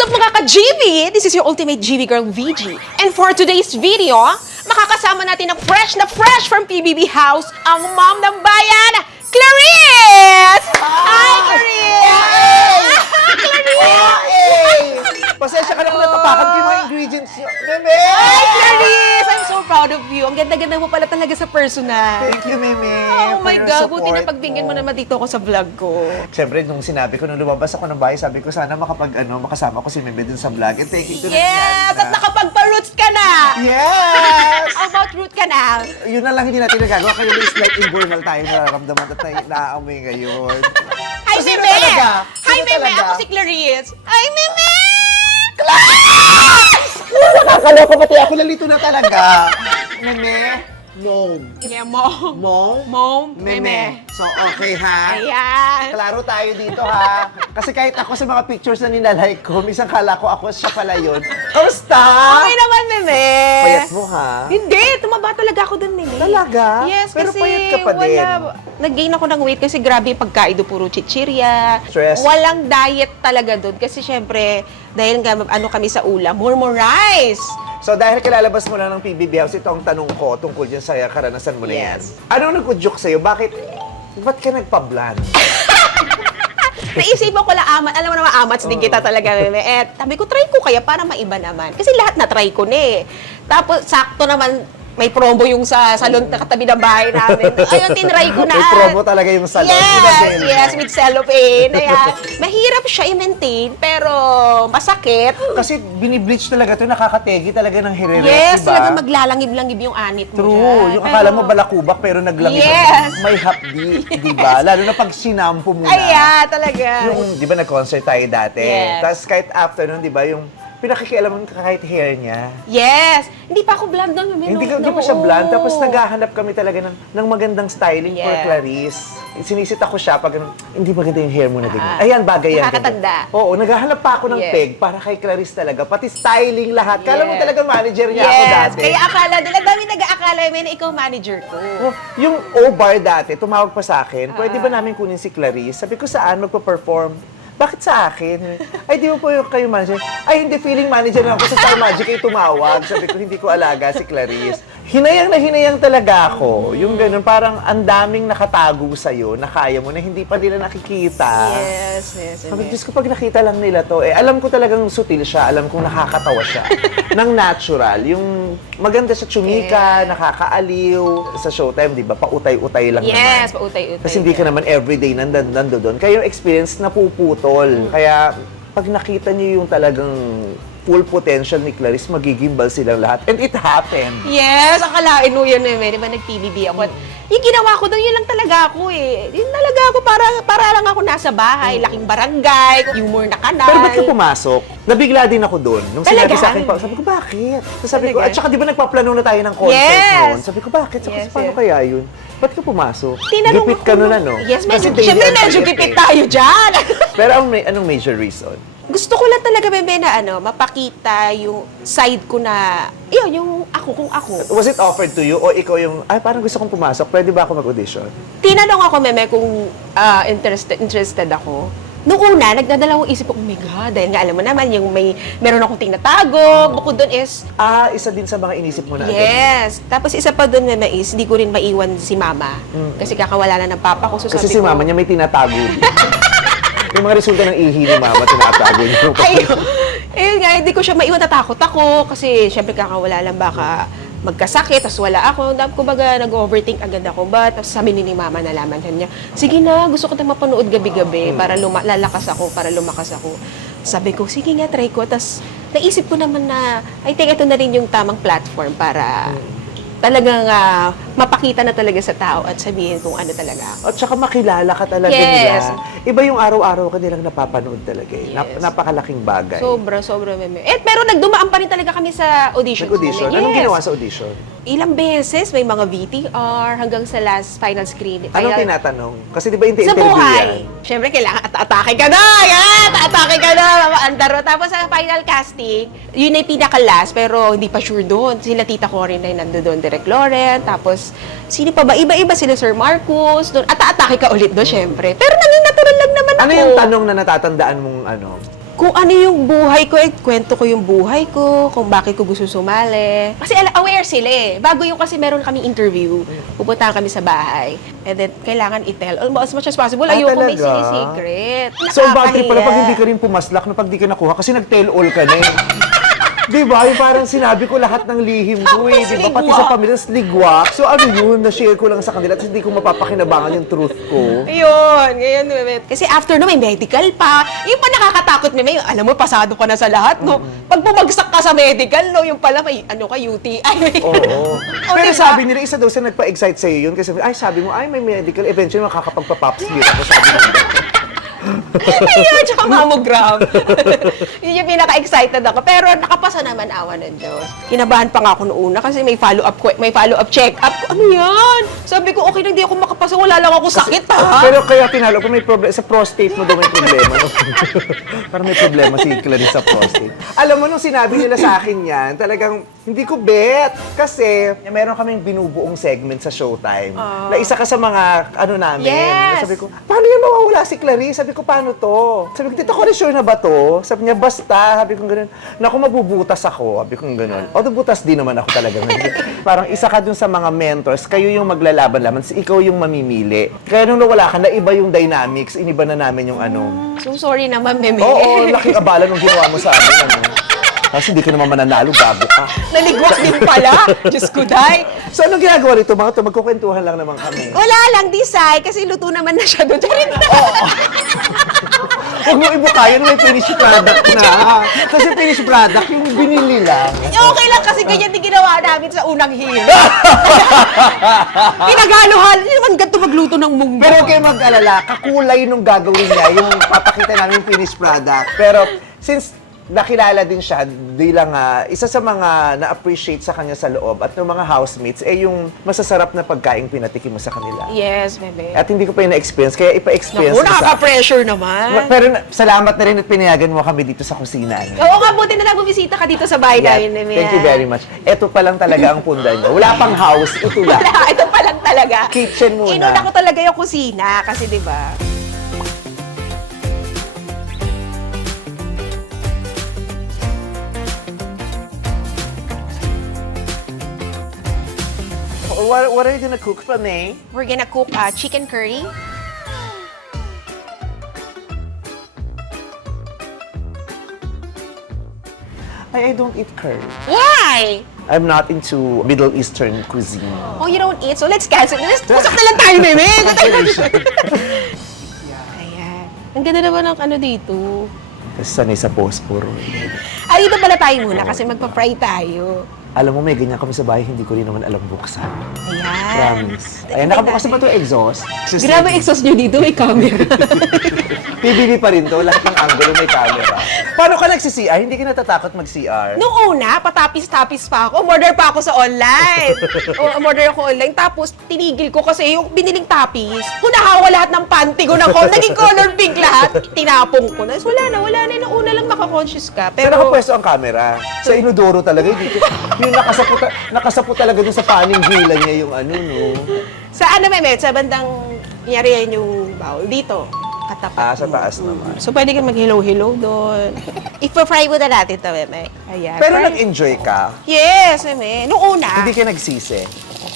What's up mga ka-GB? This is your ultimate GB girl, VG. And for today's video, makakasama natin ng fresh from PBB House, ang mom ng bayan, Clarice! Hi, Clarice! Hey! Pasensya ka na kung natapakan ko yung mga ingredients nyo. Meme! Hi, Clarice! I'm so proud of you. Ang ganda-ganda mo pala talaga sa personal. Thank you, Meme. Oh my for your God, buti support na pagbigyan mo naman dito ako sa vlog ko. Siyempre, nung sinabi ko, nung lumabas ako ng bahay, sabi ko, sana makasama ko si Meme dun sa vlog. And thank you to Yes! At nakapagpa-roots ka na! Yes! How about root canal? Yun na lang hindi natin nagagawa. Kaya may slight invernal tayo nararamdaman at naaamoy ngayon. Hi, So, sino Meme! talaga? Hi, Sino Meme! talaga? Ako si Clarice. Hi, Meme! Nakakaloka pati ako nalito na talaga. Meme, mom. Yeah, Mom. Mom? Mom, Meme. Meme. So, okay ha? Ayan. Klaro tayo dito ha. Kasi kahit ako sa mga pictures na ninalike ko, minsan kala ko ako siya pala yun. Kamusta? Okay naman, Meme. Payat mo ha? Hindi, tumaba talaga ako dun, Meme. Talaga? Yes, Pero kasi payat ka pa din. Nag-gain ako ng weight kasi grabe yung pagkain do puro chichirya. Stress. Walang diet talaga dun kasi syempre, dahil nga kami sa ulam, more rice. So dahil kilalabas mo na ng PBB House, ito ang tanong ko tungkol dyan sa karanasan mo na yan. Yes. Anong nag-joke sa'yo? Ba't ka nagpa-bland? Naisipan ko lang alam mo naman amats din kita talaga, Meme. Eh, sabi ko, try ko kaya para maiba naman. Kasi lahat na-try ko na eh. Tapos, sakto naman, may promo yung sa salon na katabi ng bahay namin. Ayun, tinry ko na. May promo talaga yung salon. Yes, with cellophane. Ayan. Mahirap siya i-maintain, pero masakit. Kasi binibleach talaga ito, nakakategi talaga ng hirere, Yes, diba? talaga maglalangib-langib yung anit mo True. dyan. Yung akala mo balakubak pero naglangib. Yes. May hapdi, di ba? Lalo na pag sinampo mo na. Ayan, talaga. Yung, di ba, nag-concert tayo dati. Yes. Tapos kahit after nun, di ba, yung pinakikialaman ka kahit hair niya. Yes. Hindi pa ako blonde doon. Hindi pa siya blonde. Tapos naghahanap kami talaga ng magandang styling for Yes. Clarice. Sinisit ako siya pag hindi maganda yung hair mo na ganyan. Ayan, bagay yan. Nakakatanda. ganyan. Oo, naghahanap pa ako ng Yes. peg para kay Clarice talaga. Pati styling lahat. Kala mo Yes. talaga manager niya ako dati. Kaya akala nila, dami nag-aakala may na ikaw manager ko. Oh, yung O-Bar dati, tumawag pa sa akin, pwede ba namin kunin si Clarice? Sabi ko, saan magpa-perform? Bakit sa akin? Ay, di mo po kayo manager. Ay, hindi, feeling manager na ako sa Star Magic kayo tumawag. Sabi ko, hindi ko alaga si Clarice. Hinayang na hinayang talaga ako. Yung ganun, parang ang daming nakatago sa'yo na kaya mo na hindi pa nila nakikita. Yes. Sabi, Diyos ko, pag nakita lang nila to, alam ko talagang sutil siya, alam kong nakakatawa siya. Nang natural. Yung maganda siya tsumika, nakakaaliw. Sa Showtime, di ba, pautay-utay lang naman. Yes, pautay-utay. Kasi hindi ka naman everyday nandoon. Kaya yung experience napuputol. Kaya pag nakita niyo yung talagang full potential ni Clarice, magigimbal silang lahat. And it happened. Yes, akalain mo yun eh. Di ba nag-PBB ako? At yung ginawa ko doon, yun lang talaga ako eh. Yun talaga ako, para lang ako nasa bahay, laking barangay, humor na kanal. Pero ba't ka pumasok? Nabigla din ako doon. Nung sinabi Talaga? sa akin, sabi ko, bakit? Sabi ko, Talaga? at saka di ba nagpaplano na tayo ng concert Yes. noon? Sabi ko, bakit? Sabi ko, Yes, paano yes. kaya yun? Ba't ka pumasok? Tinanong Gipit ako ka nun, nung- ano? Yes, Kasi medyo, daily syempre ang medyo pagit gipit eh. tayo dyan. Pero anong major reason? Gusto ko lang talaga, Bebe, na mapakita yung side ko na, yun, yung ako kung ako. Was it offered to you o ikaw yung, ay, parang gusto kong pumasok, pwede ba ako mag-audition? Tinanong ako, Meme, kung interested ako. Noong una, nagdadalawang isip ko, oh my God, dahil nga alam mo naman, meron akong tinatago, bukod doon is, Isa din sa mga inisip mo na agad. yes. Tapos isa pa doon, Meme, is, hindi ko rin maiwan si Mama. Kasi kakawala na ng papa ko. So Kasi sabi si ko, mama niya may tinatago. Yung mga resulta ng ihi ni mama, tinatago niya. Ayun nga, hindi ko siya maiwan, natakot ako. Kasi syempre kakawala lang baka magkasakit, tapos wala ako. Kumbaga, nag-overthink agad ako. But sabi ni Mama, nalaman niya, sige na, gusto ko tayong mapanood gabi-gabi para lumakas ako. Sabi ko, sige nga, try ko. Tapos naisip ko naman na, I think ito na rin yung tamang platform para talagang mapakita na talaga sa tao at sabihin kung ano talaga ako. At saka makilala ka talaga Yes. nila. Iba yung araw-araw ka nilang napapanood talaga eh. Yes. Napakalaking bagay. Sobra, Meme. Pero nagdumaan pa rin talaga kami sa audition. Nag-audition? Anong Yes. ginawa sa audition? Ilang beses, may mga VTR, hanggang sa last final screen. Anong tinatanong? Kasi di ba Sa interview buhay. yan? Siyempre, kailangan atake ka na! Yan! Atake ka na! Maandaro. Tapos sa final casting, yun ay pinaka-last, pero hindi pa sure doon. Sila Tita Corin ay nandoon, Direk Loren. Tapos, sino pa ba? Iba-iba sila Sir Marcos. Doon, atake ka ulit doon, syempre. Pero naging natural lang naman ako. Ano yung tanong na natatandaan mong ano? kung ano yung buhay ko, kwento ko yung buhay ko, kung bakit ko gusto sumali. Kasi aware sila eh. Bago yung kasi meron kaming interview, pupuntahan kami sa bahay. And then, kailangan i-tell as much as possible. Ayoko may talaga? sinisecret. So, ang bad trip pala pag hindi Nakakahiya. ka rin pumaslak na pag di ka nakuha kasi nag-tell all ka na eh. Di ba? Yung parang sinabi ko lahat ng lihim ko eh. Di ba? Pati sa pamilya, sligwa. So ano yun, na-share ko lang sa kanila at hindi ko mapapakinabangan yung truth ko. Ayun, ngayon, Meme. Kasi after no, may medical pa. Yung pa nakakatakot, Meme, yung alam mo, pasado ka na sa lahat, no? Pag bumagsak ka sa medical, no, yung pala may, UTI. Oo. O, Pero diba? sabi nila, isa daw sa nagpa-excite sa'yo yun kasi, ay, sabi mo, ay, may medical, eventually makakapagpa-pops nila ako, sabi nila. Ayun, tsaka mammogram. Yun yung pinaka-excited ako. Pero nakapasa naman, awa ng Diyos. Kinabahan pa nga ako noong una kasi may follow-up check-up. Ano yan? Sabi ko, okay lang, di ako makapasa. Wala lang ako sakit, ha? Pero kaya tinalo ko, may problema, sa prostate mo daw may problema. No? Parang may problema si Clarice sa prostate. Alam mo, nung sinabi nila sa akin yan, talagang hindi ko bet. Kasi meron kaming binubuong segment sa Showtime. Na isa ka sa mga, ano namin. Yes. Sabi ko, paano yan mawawala si Clarice? Sabi ko, paano to? Sabi ko, Tita Cory, sure na ba to? Sabi niya, basta. Sabi ko, gano'n. Naku, mabubutas ako. Sabi ko, gano'n. Although butas din naman ako talaga. Parang isa ka dun sa mga mentors, kayo yung maglalaban-laban, ikaw yung mamimili. Kaya nung nawala ka, naiba yung dynamics, iniba na namin yung ano. So sorry naman, Meme. Oo, laking abala nung ginawa mo sa amin. Ano. Kasi hindi ka naman mananalo, bago ka. Naligwak din pala. Diyos ko, day. So, anong ginagawa nito? Mga to, magkukwentuhan lang naman kami. Wala lang, Disay. Kasi luto naman na siya doon. Charit na. Huwag mo ibukayan, may finished product na. Kasi finished product, yung binili lang. Okay lang kasi ganyan din ginawa namin sa unang hearing. Pinaganohan. Hindi naman ganito magluto ng munggo. Pero huwag kayo mag-alala, kakulay nung gagawin niya, yung papakita namin finished product. Pero, since nakilala din siya bilang isa sa mga na-appreciate sa kanya sa loob at ng mga housemates, yung masasarap na pagkain pinatikim mo sa kanila. Yes, Meme. At hindi ko pa yung na-experience, kaya ipa-experience Naku, ko sa... nakaka-pressure naman. Pero salamat na rin at pinayagan mo kami dito sa kusina. Oo nga, buti na lang bumisita ka dito sa bahay namin, Meme. Thank you very much. Ito pa lang talaga ang punda niyo. Wala pang house, ito lang. Wala, ito pa lang talaga. Kitchen muna. Inuna ko talaga yung kusina kasi, di ba? What are you gonna cook for me? We're gonna cook chicken curry. I don't eat curry. Why? I'm not into Middle Eastern cuisine. Oh, you don't eat? So let's cancel. Let's usap na lang tayo, Meme. Ayan. Ang ganda naman ng ano dito. Kasi sanay sa posporo. Ay, dito pala tayo muna kasi magpa-fry tayo. Alam mo, may ganyan kami sa bahay, hindi ko rin naman alam buksan. Ayan. Promise. Ayan, nakabukas na ba ito exhaust? Grabe exhaust nyo dito, may camera. PBB pa rin to, lahat ng angulo may camera. Paano ka nagsi-CR? Hindi ka natatakot mag-CR? Nung una, patapis-tapis pa ako. Umorder pa ako sa online. Umorder ako online. Tapos, tinigil ko kasi yung biniling tapis. Hunahawa lahat ng panty ko na ko. Naging color pink lahat. Tinapong ko na. So, wala na. Nung una lang maka-conscious ka. Pero Pero, nakapwesto ang camera. Sa inodoro talaga. Yung nakasapo talaga dun sa paninggilan niya yung ano, no? sa ano, Meme? Sa bandang, nangyari yan yung bowl. Dito. Katapat Sa mo. taas naman. So, pwede ka mag-hello-hello doon. Ipa-fry mo na natin ito, Meme. Ayan. Pero Fry- nag-enjoy ka. Yes, Meme. Nung una, Hindi ka nagsisi.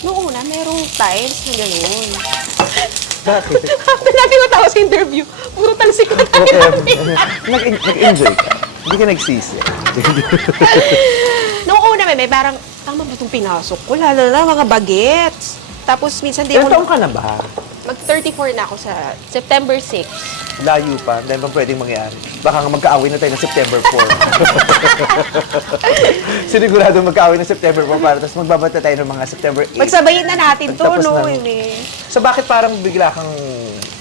nung una, merong times na gano'n. Bakit? After natin matapos sa interview, puro talsik na tayo. Nag-enjoy ka. Hindi ka nagsisi. Nung una, Meme, parang, tama ba itong pinasok ko? Lalo na mga bagets. Tapos minsan di Ilang taong ako, ka na ba? mag-34 na ako sa September 6. Layo pa. Dahil bang pwedeng mangyari. Baka nga magkaaway na tayo ng September 4. Sinigurado magkaaway ng September 4 para tapos magbabata tayo ng mga September 8. Magsabayin na natin to, Tapos no, na. Meme? So bakit parang bigla kang...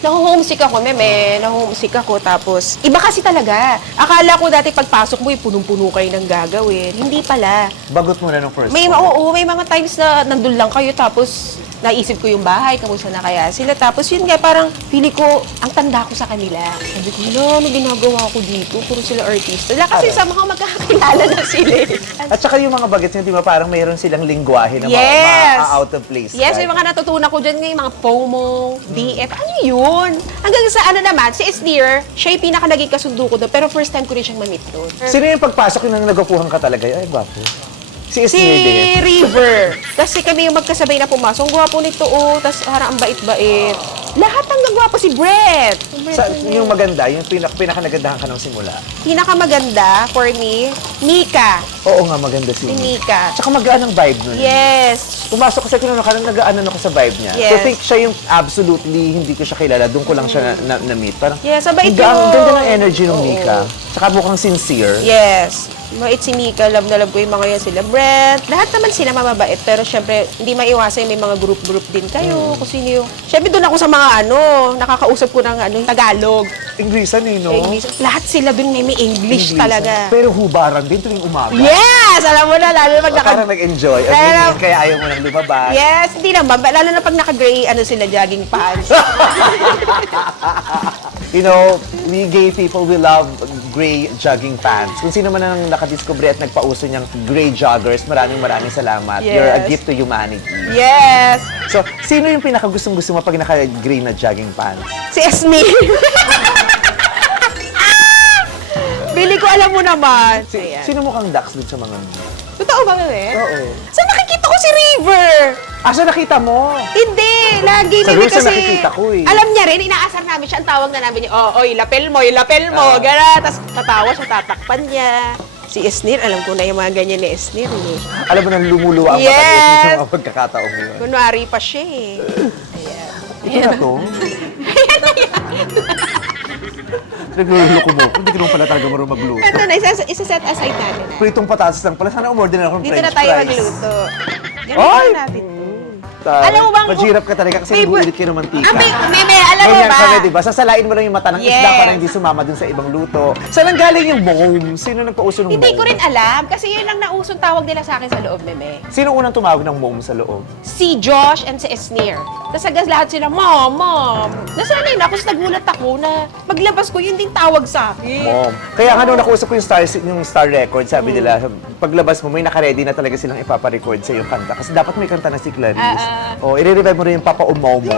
Naho-homesick ako, Meme. Naho-homesick ako. Tapos, iba kasi talaga. Akala ko dati pagpasok mo, punong-puno kayo ng gagawin. Hindi pala. Bagot mo na ng first May, one? oo, may mga times na nandun lang kayo tapos naisip ko yung bahay, kamusta na kaya sila. Tapos yun nga, parang feeling ko, ang tanda ko sa kanila. Sabi ko, ano ginagawa ko dito? Puro sila artista. Wala kasi sa mga magkakakilala na sila. At saka yung mga bagets niya, di ba, parang mayroon silang lingwahe na Yes. out of place. Yes, Right? yung mga natutunan ko dyan ngayon, mga FOMO, DF, ano yun? Hanggang sa ano naman, si Esnir, siya yung pinaka naging kasundo ko doon, pero first time ko rin siyang ma-meet doon. Sino yung pagpasok yung nagwapuhan ka talaga? Ay, gwapo. Si Si Esnir din. River. Kasi kami yung magkasabay na pumasok. Ang gwapo nito, oh. Tapos parang ang bait-bait. Lahat ang gwapo si Brett. Yung maganda, yung pinaka-nagandahan ka ng simula. Pinakamaganda for me, Mika. Oo nga, maganda Si si Mika. Tsaka magaan ang vibe nun. Yes. Pumasok kasi kung nag-aanan ako sa vibe niya. So, Yes. think siya yung absolutely hindi ko siya kilala. Doon ko lang siya na-meet. Parang, Yes, ang bait ang ganda yun. ng energy ng Oo. Mika. Tsaka mukhang sincere. Yes. Mabait si Mika, love na love ko yung mga yan sila. Brett, lahat naman sila mababait. Pero syempre, hindi maiwasan may mga group-group din kayo. Kung sino yung... Syempre, doon ako sa mga nakakausap ko ng Tagalog. Inglesan eh, no? English. Lahat sila doon may English Inglesan. talaga. Pero hubaran din tuwing umaga. Yes! Alam mo na, lalo na pag Parang nag-enjoy. Pero- Kaya ayaw mo nang lumabas. Yes, hindi naman. Lalo na pag naka-gray, sila, jogging pants. You know, we gay people, we love gray jogging pants. Kung sino man ang nakadiscover at nagpauso niyang gray joggers, maraming salamat. Yes. You're a gift to humanity. Yes! So, sino yung pinakagustong-gusto mo pag naka-gray na jogging pants? Si Esme. Bili ko, alam mo naman. Ayan. Sino mukhang Dax dun sa mga... Totoo ba, Bebe? Oo. Saan nakikita ko si River? Asa nakita mo? Hindi, lagi Sa Bebe Rusa kasi... nakikita ko eh. Alam niya rin, inaasar namin siya. Ang tawag na namin niya, oy, lapel mo, gana. Tapos tatawa siya, tatakpan niya. Si Esnir, alam ko na yung mga ganyan ni Esnir. Eh. Alam mo nang lumuluwa ang Yes. matagal sa mga pagkakataong yun. Kunwari pa siya eh. Ayan. Ito na to. Nagluluko mo. Hindi ka naman pala talaga marunong magluto. Ito na, isa-set aside natin. Pritong patatas lang pala. Sana umorder na ako ng Dito French na tayo fries. magluto. Ay! Ganun natin. Alam mo bang- Maghirap ka talaga kasi nagulit ka ng mantika. Meme, alam mo Ganyan ba? kami, di ba? Sasalain mo lang yung mata ng isda Yes. para hindi sumama dun sa ibang luto. Saan ang galing yung mom? Sino nagpauso ng mom? Hindi ko rin alam kasi yun ang nausong tawag nila sa akin sa loob, Meme. Sino unang tumawag ng mom sa loob? Si Josh and si Esnir. Tapos agad lahat sila, Mom. Nasanay na ako, tapos nagulat ako na paglabas ko, yun din tawag sa akin. Mom. Kaya nga nung nakuusap ko yung Star Record, sabi nila, paglabas mo, may nakaredy na talaga silang ipaparecord sa yung kanta. Kasi dapat may kanta na si Clarice. O, i-revive mo rin yung Papa Umaw mo.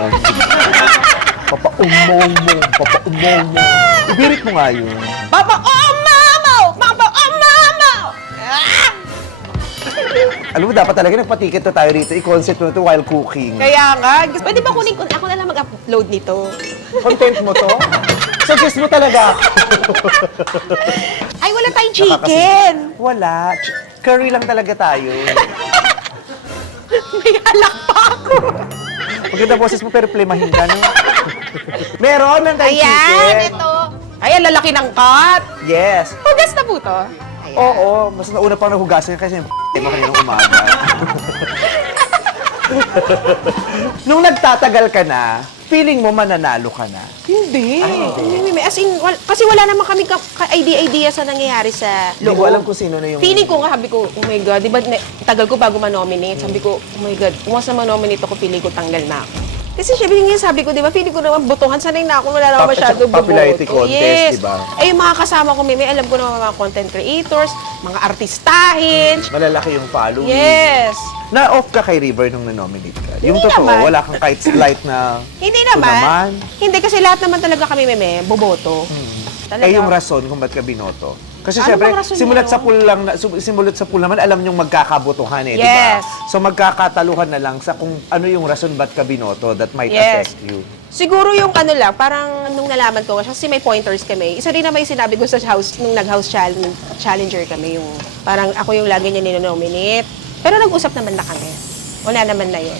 Papa Umaw mo. Papa Umaw mo. Ibirit mo nga yun. Papa, oh, Mama! Papa, oh, Mama! Ah! Alam mo, dapat talaga nagpatiket na tayo rito. I-concept mo ito while cooking. Kaya nga, pwede ba kunin ko, ako na lang mag-upload nito? Content mo to? So, kiss mo talaga. Ay, wala tayong chicken! Wala. Curry lang talaga tayo. May halak pa ako! Maganda boses mo pero plemahin ka, no? Meron tayong Ayan, chicken. ito. Ayan, lalaki ng cut. Yes. Hugas na po to. Ayan. Oo, mas nauna pang nahugasan kasi mo kaninang umaga. Nung nagtatagal ka na, feeling mo mananalo ka na? Hindi. Hindi. As in, kasi wala naman kami idea sa nangyayari sa Hindi loob. ko alam kung sino na yung... Feeling ko nga, sabi ko, oh my God, di ba, tagal ko bago ma-nominate. Sabi ko, oh my God, once na ma-nominate ako, feeling ko tanggal na ako. Kasi syempre yung sabi ko, di ba, feeling ko naman butuhan, sanay na ako, wala naman masyado Popularity buboto. contest, di ba? Eh, yung mga kasama ko, may alam ko naman mga content creators, mga artistahin. Malalaki yung following. Yes. Na-off ka kay River nung na-nominate ka. Yung Hindi totoo, naman. wala kang kahit slight na... Hindi Ito naman. naman. Hindi, kasi lahat naman talaga kami, boboto. Talaga. Eh, yung rason kung ba't ka binoto. Kasi Ano syempre, bang rason simulat yun? sa pool lang, simulat sa pool naman, alam niyong magkakabotohan eh, di Yes. ba? So magkakataluhan na lang sa kung ano yung rason ba't ka binoto that might Yes. affect you. Siguro yung lang, parang nung nalaman ko, kasi may pointers kami. Isa rin naman yung sinabi ko sa house, nung nag-house challenger kami, yung parang ako yung lagi niya ninonominate. Pero nag-usap naman na kami. Wala naman na yun.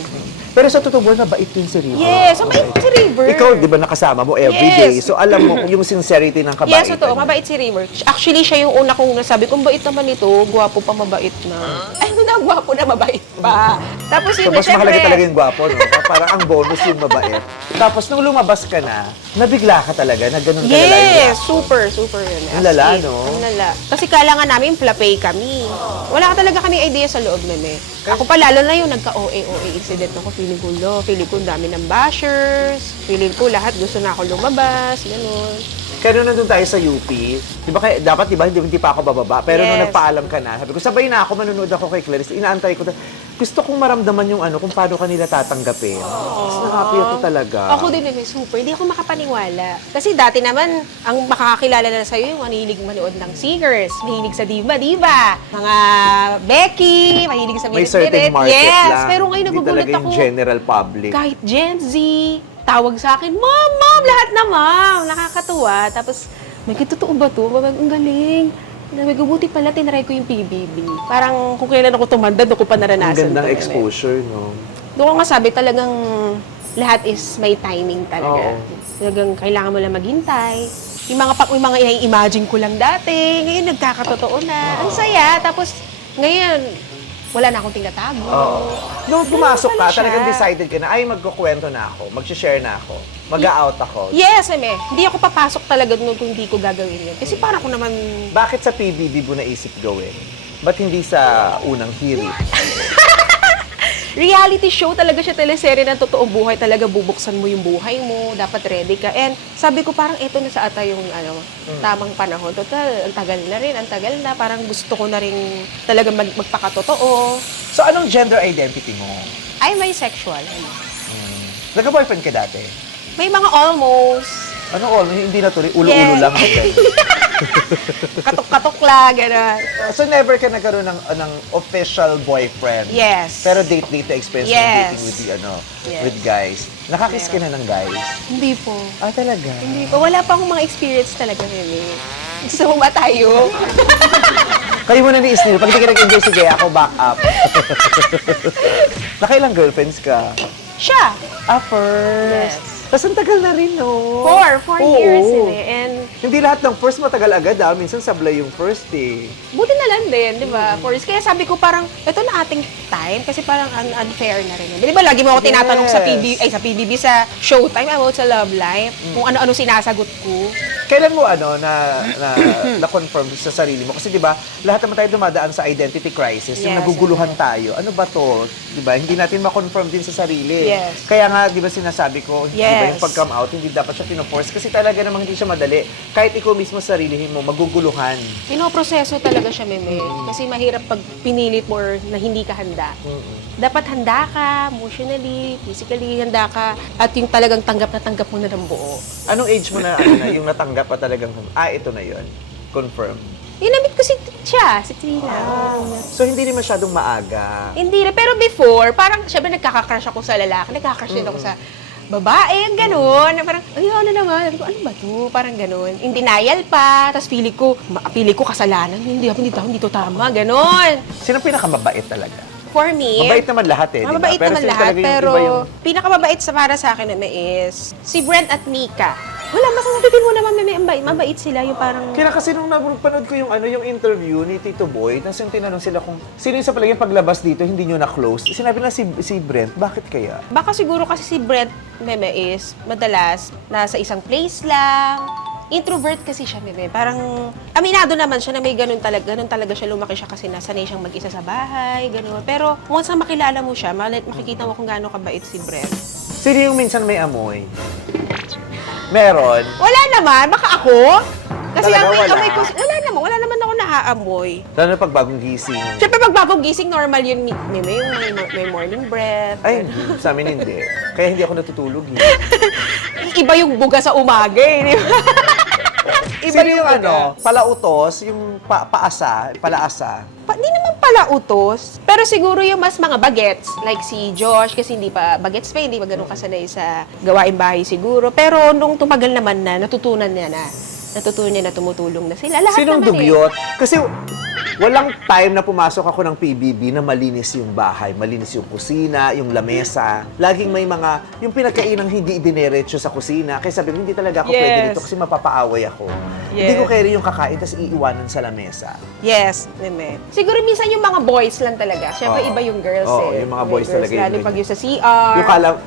Pero sa totoo, mabait yun si River. Yes, mabait si River. Ikaw, di ba nakasama mo every day? Yes. So alam mo yung sincerity ng kabaitan. Yes, totoo. Mabait si River. Actually, siya yung una kong nasabi, kung bait naman ito, gwapo pa, mabait na. Ay, na, gwapo na, mabait pa. Tapos So, yun, mas mahalaga talaga syempre, yung gwapo, no? Parang ang bonus yung mabait. Tapos, nung lumabas ka na, nabigla ka talaga na ganun kalala yung yes, reaction. super yun. Ang As lala, in, no? Ang lala. wala. Kasi kailangan namin plapay kami. Wala ka talaga kami idea sa loob namin. Ako pa, lalo na yung nagka-OA incident ako. Feeling ko ang dami ng bashers. Feeling ko lahat gusto na ako lumabas. Ganun. Kaya nung nandun tayo sa UP, di ba, dapat di ba, hindi pa ako bababa, pero nung Yes. nagpaalam ka na, sabi ko, sabay na ako, manonood ako kay Clarice, inaantay ko, gusto kong maramdaman yung kung paano kanila tatanggapin. Mas na-happy ako talaga. Ako din super. Hindi ako makapaniwala. Kasi dati naman, ang makakakilala na sa'yo yung mahilig manood ng singers, mahilig sa diva-diva, mga Becky, mahilig sa May certain market yes. lang. Pero ngayon Hindi nagugulat talaga yung ako. general public. Kahit Gen Z, tawag sa akin, Mom, lahat na ma'am. Nakakatuwa. Tapos, may totoo ba to? Ang galing. May buti pala, tinry ko yung PBB. Parang kung kailan ako tumanda, doon ko pa Ang naranasan. gandang to. exposure, no? Doon ko nga sabi, talagang lahat is may timing talaga. Oo. Talagang kailangan mo lang maghintay. Yung mga i-imagine ko lang dati, ngayon nagkakatotoo na. Ang saya. Tapos, ngayon, wala na akong tinatago. Nung pumasok ka, pala siya. talagang decided ka na, ay, magkukwento na ako, mag-share na ako, mag-out ako. Yes, hindi ako papasok talaga doon kung hindi ko gagawin yun. Kasi parang ko naman, Bakit sa PBB mo naisip gawin? Ba't hindi sa unang hirit? reality show talaga siya, teleserye ng totoong buhay. Talaga bubuksan mo yung buhay mo, dapat ready ka. And sabi ko parang ito na sa ata yung tamang panahon. Total, ang tagal na. Parang gusto ko na rin talaga magpakatotoo. So, anong gender identity mo? I'm bisexual. Nagka-boyfriend ka dati? May mga almost. Ano all? Hindi na tuloy, ulo-ulo Yes. lang. Okay. Katok-katok lang, gano'n. So, never ka nagkaroon ng official boyfriend? Yes. Pero date-date experience ng Yes. dating with the, Yes. with guys. Nakakiss ka na ng guys? Hindi po. Ah, talaga? Hindi po. Wala pa akong mga experience talaga, Mimi. Gusto mo ba tayo? Kayo muna ni Isnil. Pag di ka nag-enjoy, sige, ako back up. Nakailang girlfriends ka? Siya. Ah, first. Yes. Tapos ang tagal na rin, no? 4 Oo. years And Hindi lahat ng first matagal agad, ah. Minsan sablay yung first, eh. buti na lang din, di ba? For kaya sabi ko parang, ito na ating time kasi parang unfair na rin. Di ba lagi mo ako tinatanong sa Yes. sa PBB, sa Showtime about sa Love Life, kung ano-ano sinasagot ko. Kailan mo na-confirm sa sarili mo? Kasi 'di ba, lahat naman tayo dumadaan sa identity crisis, yung Yes. naguguluhan tayo. Ano ba 'to? 'Di ba? Hindi natin ma-confirm din sa sarili. Yes. Kaya nga 'di ba sinasabi ko, 'di ba Yes. yung pag-come out, hindi dapat siya pino-force kasi talaga namang hindi siya madali. Kahit ikaw mismo sa sarilihin mo, maguguluhan. Pinoproseso talaga siya, Meme. Kasi mahirap pag pinilit mo or na hindi ka handa. Dapat handa ka, emotionally, physically, handa ka. At yung talagang tanggap mo na ng buo. Anong age mo na yung natanggap pa talagang ito na 'yon. Confirm. Inamit ko si Trina. So hindi rin masyadong maaga. Hindi na. Pero before, parang, syempre nagkaka-crush ako sa lalaki, nagkaka-crush din ako sa babae, yung gano'n. Na parang, ay, ano naman? Sabi ko, ano ba to? Parang gano'n. In denial pa. Tapos pili ko kasalanan. Hindi to tama. Gano'n. Sino pinakamabait talaga? For me, Mabait naman lahat eh, di ba? mabait naman sino lahat. talaga yung Pero iba yung... pinakamabait para sa akin naman is si Brent at Mika. Wala, mas mapipin mo naman, mabait sila. Yung parang... Kaya kasi nung napanood ko yung yung interview ni Tito Boy, tapos yung tinanong sila kung sino yung sa palagay paglabas dito hindi nyo na-close. Sinabi na si Brent, bakit kaya? Baka siguro kasi si Brent, Meme, is madalas nasa isang place lang. Introvert kasi siya, Meme. Parang, aminado naman siya na may ganun talaga siya, lumaki siya kasi nasanay siyang mag-isa sa bahay, ganun. Pero once na makilala mo siya, makikita mo kung gaano kabait si Brent. Sino yung minsan may amoy? Meron. Wala naman, baka ako. Kasi Talaga wala? amoy ko, wala naman ako naaamoy. Lalo na pag bagong gising. Siyempre, pag bagong gising, normal yun, Meme, yung may morning breath. Ay, hindi. Sa amin hindi. Kaya hindi ako natutulog eh. Iba yung buga sa umaga eh, di ba? Iba Sino yung buga. palautos, yung palaasa. Di naman pala utos. Pero siguro yung mas mga bagets, like si Josh, kasi hindi pa bagets pa, hindi pa ganun kasanay sa gawain bahay siguro. Pero nung tumagal naman na, natutunan niya na tumutulong na sila. Lahat Sinong naman dugyot? Kasi Walang time na pumasok ako ng PBB na malinis yung bahay, malinis yung kusina, yung lamesa. Laging may mga, yung pinagkainang hindi idiniretso sa kusina. Kaya sabi ko, hindi talaga ako pwede Yes. dito kasi mapapaaway ako. Yes. Hindi ko carry yung kakain tapos iiwanan sa lamesa. Yes, meme. Siguro minsan yung mga boys lang talaga. Siyempre, Oo. iba yung girls Oo, eh. yung mga May boys girls, talaga yun. lalo pag yung sa CR.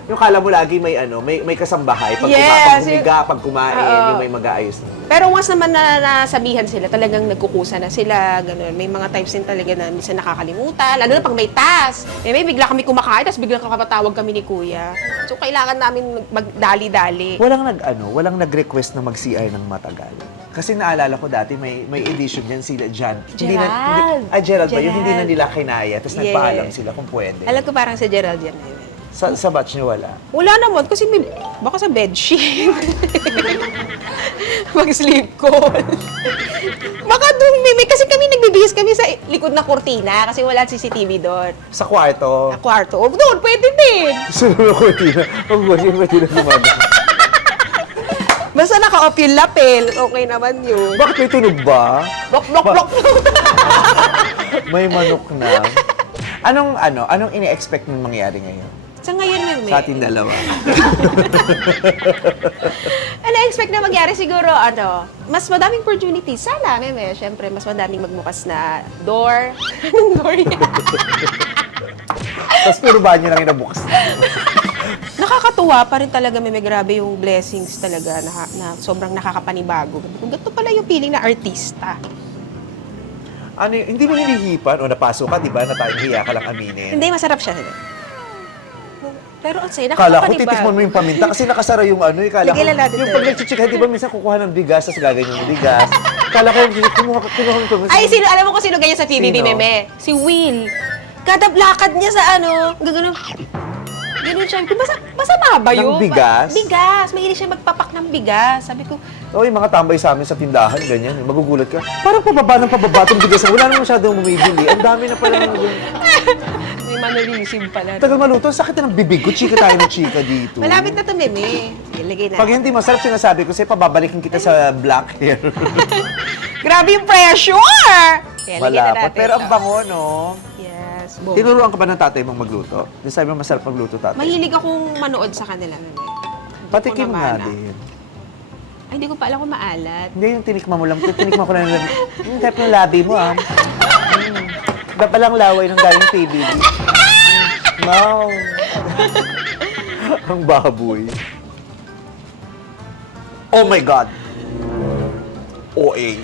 Yung kala mo lagi may may kasambahay. Pag, Yes, pag humiga, pag kumain, Oo. yung may mag-aayos na. Pero once naman na nasabihan sila, talagang nagkukusa na sila, ganun. May mga times din talaga na minsan nakakalimutan, lalo na pag may task. May bigla kami kumakain, tapos biglang kakapatawag kami ni Kuya. So, kailangan namin magdali-dali. Walang nag-request na mag-CR ng matagal. Kasi naalala ko dati, may edition yan sila Jan. Gerald. Gerald ba? Yung hindi na Gerald. nila kinaya, tapos Yes. nagpaalam sila kung pwede. Alam ko parang sa Gerald yan. Sa batch niyo wala. Wala naman, kasi may, baka sa bedsheet. Mag-sleep call. Baka doon, may, kasi kami nagbibihis kami sa likod na kurtina kasi wala CCTV doon. Sa kwarto. Sa kwarto. O, doon, pwede din. Sa kurtina. Ang kurtina gumagana. Basta naka-off yung lapel, okay naman yun. Bakit may tunog ba? Blok, blok, blok. May manok na. Anong ini-expect mong mangyari ngayon? Sa ngayon, Meme. Sa ating dalawa. Ano expect na mangyari siguro, mas madaming opportunities. Sana, Meme. Siyempre, mas madaming magbukas na door. Anong door yan? Tapos puro banyo lang yung nabukas. Nakakatuwa pa rin talaga, Meme. Grabe yung blessings talaga na sobrang nakakapanibago. Kung ganito pala yung feeling na artista. Hindi mo hinihipan o napasok ka, di ba, na tayong hiya ka lang aminin? Hindi, masarap siya. Pero ang saya, Kala ko nakakapanibago. titikman mo yung paminta kasi nakasara yung kala ko, Tigilan natin yung tayo. pag nagchichika, di ba minsan kukuha ng bigas, tapos gaganyan yung bigas. Kala ko, kinuha yung paminta. Ay, alam mo kung sino ganyan sa PBB, Sino? Meme? Si Will. Kada lakad niya sa gagano. Ganun siya. Masama ba yun? Ng bigas? Bigas. Mahilig siya magpapak ng bigas. Sabi ko, Oh, yung mga tambay sa amin sa tindahan, ganyan. Magugulat ka. Parang pababa itong bigas. Wala naman masyadong bumibili. Ang dami na pala. may manalisim pala. Tagal maluto, sakit na ng bibig ko. Chika tayo ng chika dito. Malapit na to, Meme. Ilagay na. Pag hindi masarap, sinasabi ko sa'yo, pababalikin kita sa black hair. Grabe yung pressure! Kaya lagyan na Malapot. natin Pero ang ito. bango, no? Yes. Boom. Tinuruan ka ba ng tatay mong magluto? Di sabi mo masarap magluto, tatay. Mahilig akong manood sa kanila, Meme. Patikim nga namana. din. Ay, hindi ko pa alam kung maalat. Hindi, yung tinikman mo lang. Tinikman ko lang yung type ng labi mo, ah. Iba palang laway ng galing PBB. Wow. Ang baboy. Oh my God. OA.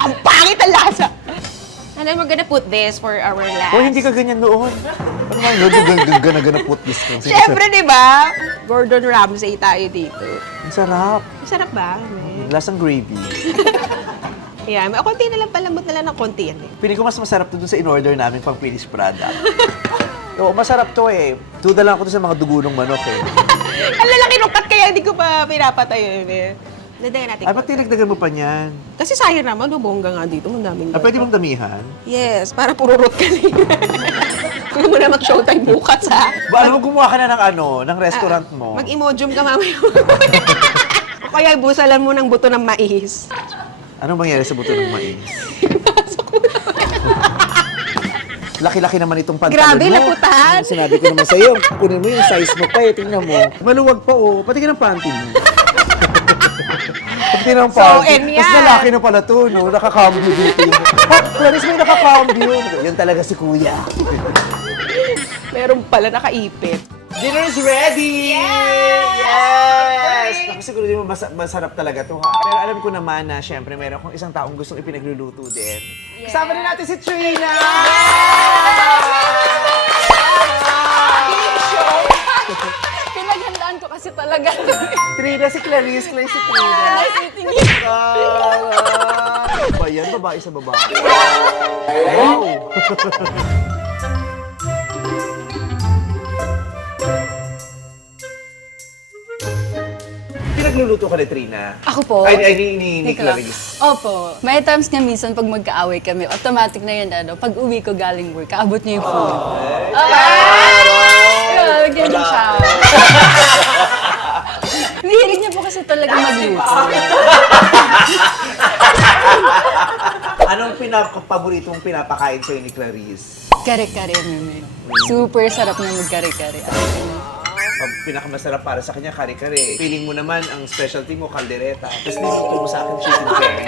Ang pangit ang lasa! And then we're gonna put this for our last. Oh, hindi ka ganyan noon. Ano nga yun? Gana put this ka. Siyempre, di ba? Gordon Ramsay tayo dito. Ang sarap. Masarap ba? Meme? Lasang gravy. Yeah, may konti na lang, palambot na lang ng konti yan eh. Piling ko mas masarap to dun sa in-order namin pang finished product. Oo, masarap to eh. Tuda lang ako to sa mga dugo ng manok eh. Ang lalaki nung cut kaya hindi ko pa pinapatay yun eh. Dadayan natin. Ay, ba't tinagdagan mo pa niyan? Kasi sayang naman, bongga nga dito. Mandaming Ah, pwede mong damihan? Yes, para pururot ka na. Kung mo na mag-showtime bukas ha. Ba, alam mo, gumawa ka na ng restaurant mo. Mag-emojum ka mamaya. O kaya busalan mo ng buto ng mais. Anong mangyari sa buto ng mais? Laki-laki naman itong pantalon Grabe, mo. laputan. Sinabi ko naman sa'yo, kunin mo yung size mo pa eh. Tingnan mo. Maluwag pa oh. Pati ka ng panty mo. Pati ng panty. and yan. Mas lalaki na pala to, no? Nakakambyo dito yung... Clarice, may nakakambyo. Yan talaga si Kuya. Meron pala nakaipit. Dinner's ready! Yes! Naku, siguro din mo masarap talaga to ha. Pero alam ko naman na syempre meron akong isang taong gustong ipinagluluto din. Kasama rin natin si Trina! Pinaghandaan ko kasi talaga to. Trina, si Clarice. Clarice, si Trina. Nice meeting you. Ano ba yan? Babae sa babae. Wow! Pinagluluto ka ni Trina? Ako po. Ay, ni Teka lang. Clarice. Opo. May times nga minsan pag magkaaway kami, automatic na yun, pag uwi ko galing work, kaabot niyo yung food. Lagyan niyo siya. Hilig niya po kasi talaga magluto. pinaka-paborito mong pinapakain sa'yo ni Clarice? Kare-kare, meme. Super sarap na mag-kare-kare. Ang pinakamasarap para sa kanya, kare-kare. Feeling mo naman, ang specialty mo, kaldereta. Tapos niluto mo sa akin, chicken curry.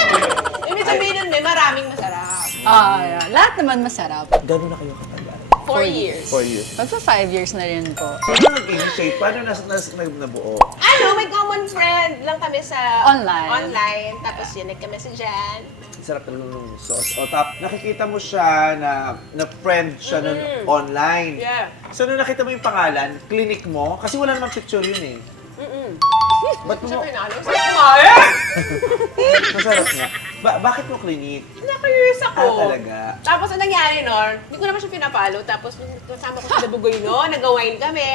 Ibig sabihin nun, may maraming masarap. Yeah. Lahat naman masarap. Gano'n na kayo katagal? 4 years. 4 years. Magpa 5 years na rin po. Sino nag-initiate? Paano nabuo? Ano, may common friend lang kami sa Online. Tapos yun, nagka-message dyan. Sarap ng sauce. O tap, nakikita mo siya na friend siya nun online. Yeah. So nung nakita mo yung pangalan, clinic mo, kasi wala namang picture yun eh. Ba't mo? Siyempre na, alam sa kumain! Masarap nga. Bakit mo clinic? Na-curious ako. Talaga. Tapos ang nangyari nun, hindi ko naman siya pinapalo. Tapos kasama ko si Dabugoy no, nag-wine kami.